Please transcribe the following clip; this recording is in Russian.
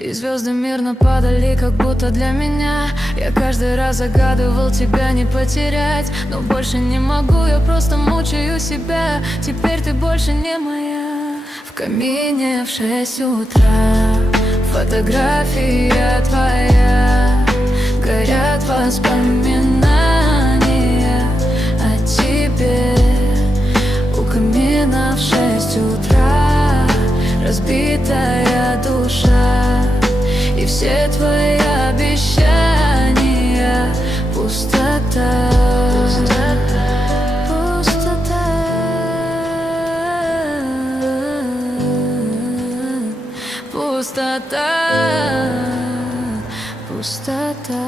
И звезды мирно падали, как будто для меня. Я каждый раз загадывал тебя не потерять, но больше не могу, я просто мучаю себя. Теперь ты больше не моя. В камине в 6 утра фотография твоя, горят воспоминания о тебе. У камина в 6 утра разбитая душа, и все твои обещания пустота. Пустота, пустота.